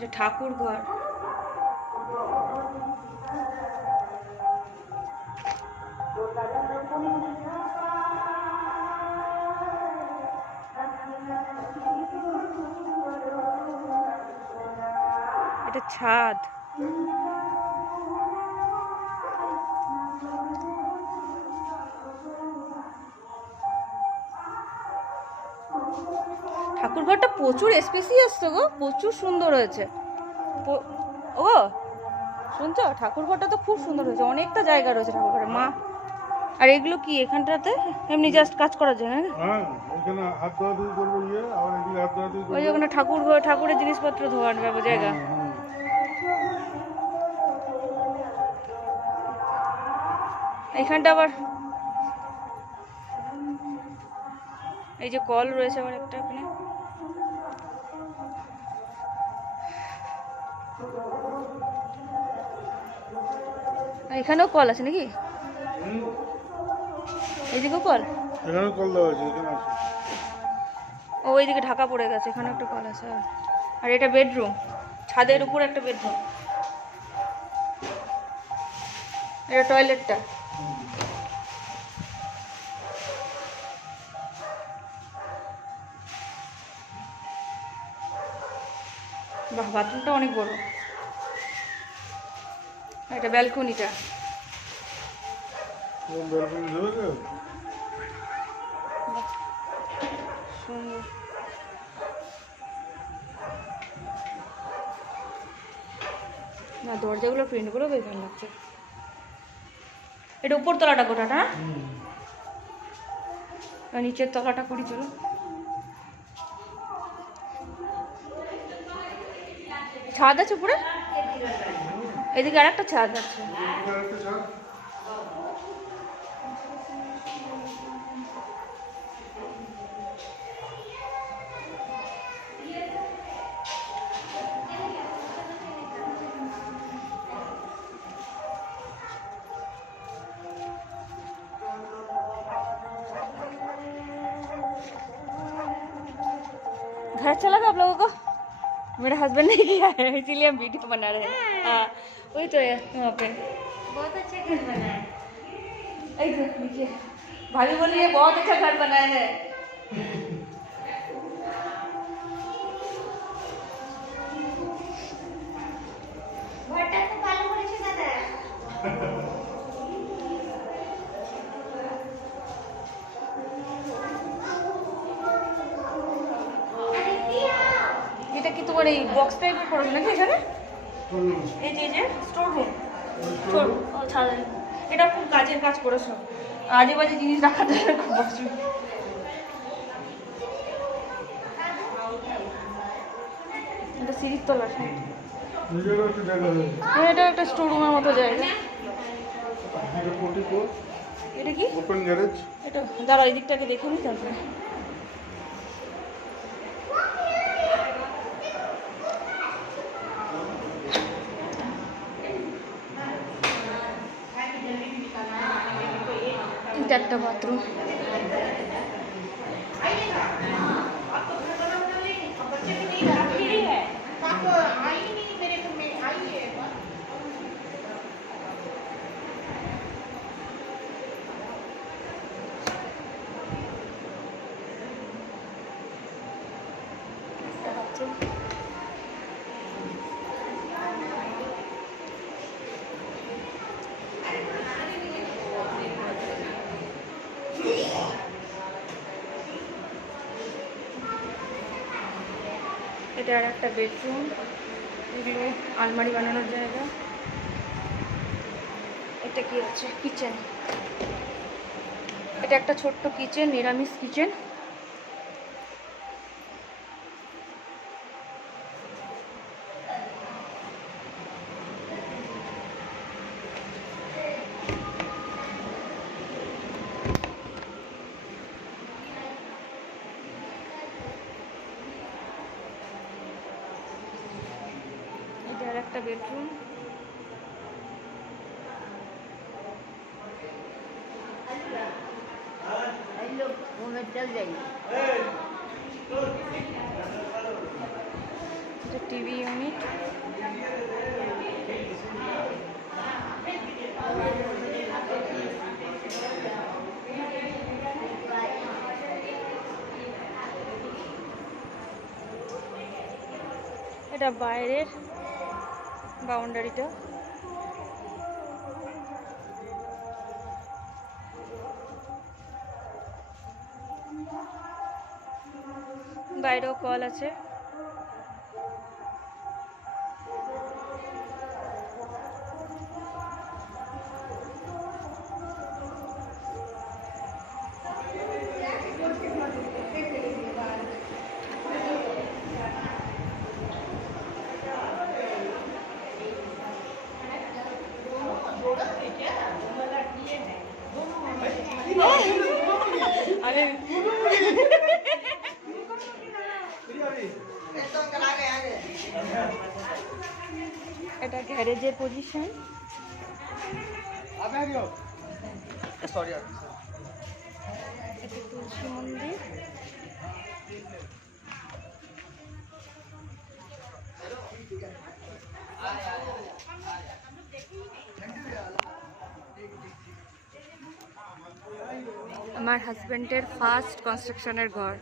এটা ঠাকুর ঘর। এটা ছাদ। ঠাকুর ঘরটা প্রচুর স্পেসিয়াস তো গো, প্রচুর সুন্দর হয়েছে। ও শুনছো, ঠাকুর ঘরটা তো খুব সুন্দর হয়েছে, অনেকটা জায়গা রয়েছে ঠাকুর ঘরে। মা আর এগুলো কি এখানটাতে এমনি জাস্ট কাজ করার জন্য? হ্যাঁ, এখানে হাত ধোয়াধুয়ি করবো, আবার এদিকে হাত ধোয়াধুয়ি করবো। ওই যে ওখানে ঠাকুর ঘর, ঠাকুরের জিনিসপত্র ধোয়ার জায়গা। এখানটা আবার এই যে কল রয়েছে আবার একটা এখানে। এখানেও কল আছে নাকি? এইদিকেও কল? এখানেও কল দেওয়া আছে, এখানে আছে। ও ওইদিকে ঢাকা পড়ে গেছে, এখানে একটা কল আছে। আর এটা বেডরুম, ছাদের উপর একটা বেডরুম। এটা টয়লেটটা। বাহ, বাথরুমটা অনেক বড়। এটা ব্যালকনিটা। ব্যালকনি দেবে তো? সুন্দর। না, দরজাগুলো প্রিন্টগুলো বেশ ভালো লাগছে। এটা উপর তলাটা গোটাটা না? আর নিচের তলাটা করি চলো। ছাদ আছে উপরে? এদিকে আর একটা ছাদ আছে। घर चला था आप लोगों को? मेरा हस्बैंड नहीं किया है, इसीलिए हम वीडियो बना रहे हैं। हाँ, वही तो है वहाँ पे। बहुत अच्छा घर बनाया है। नीचे भाभी बोल रही है बहुत अच्छा घर बनाया है। এটা কি তোমার এই বক্স টাইপের করেছে নাকি এখানে? এই যে স্টোর রুম, এটা খুব কাজের কাজ করেছো, আজে বাজে জিনিস রাখার জন্য খুব অসুবিধা। এটা সিঁড়ির তলা সাইড। এটা একটা স্টোর রুমের মতো জায়গা। এটা কি ওপেন গ্যারেজ? এটা দাঁড়া, এই দিকটাকে দেখে নি তারপরে। এটা একটা বাথরুম। এটা আর একটা বেডরুম, এগুলো আলমারি বানানোর জায়গা। এটা কি আছে? কিচেন। এটা একটা ছোট্ট কিচেন, নিরামিষ কিচেন। এটা আর একটা বেডরুম। এটা টিভি ইউনিট। এটা বাইরের বাউন্ডারিটা। বাইরেও কল আছে। अरे এটা গ্যারেজের পজিশন। এটা তুলসী মন্দির। আমার হাজবেন্ডের ফার্স্ট কনস্ট্রাকশনের ঘর।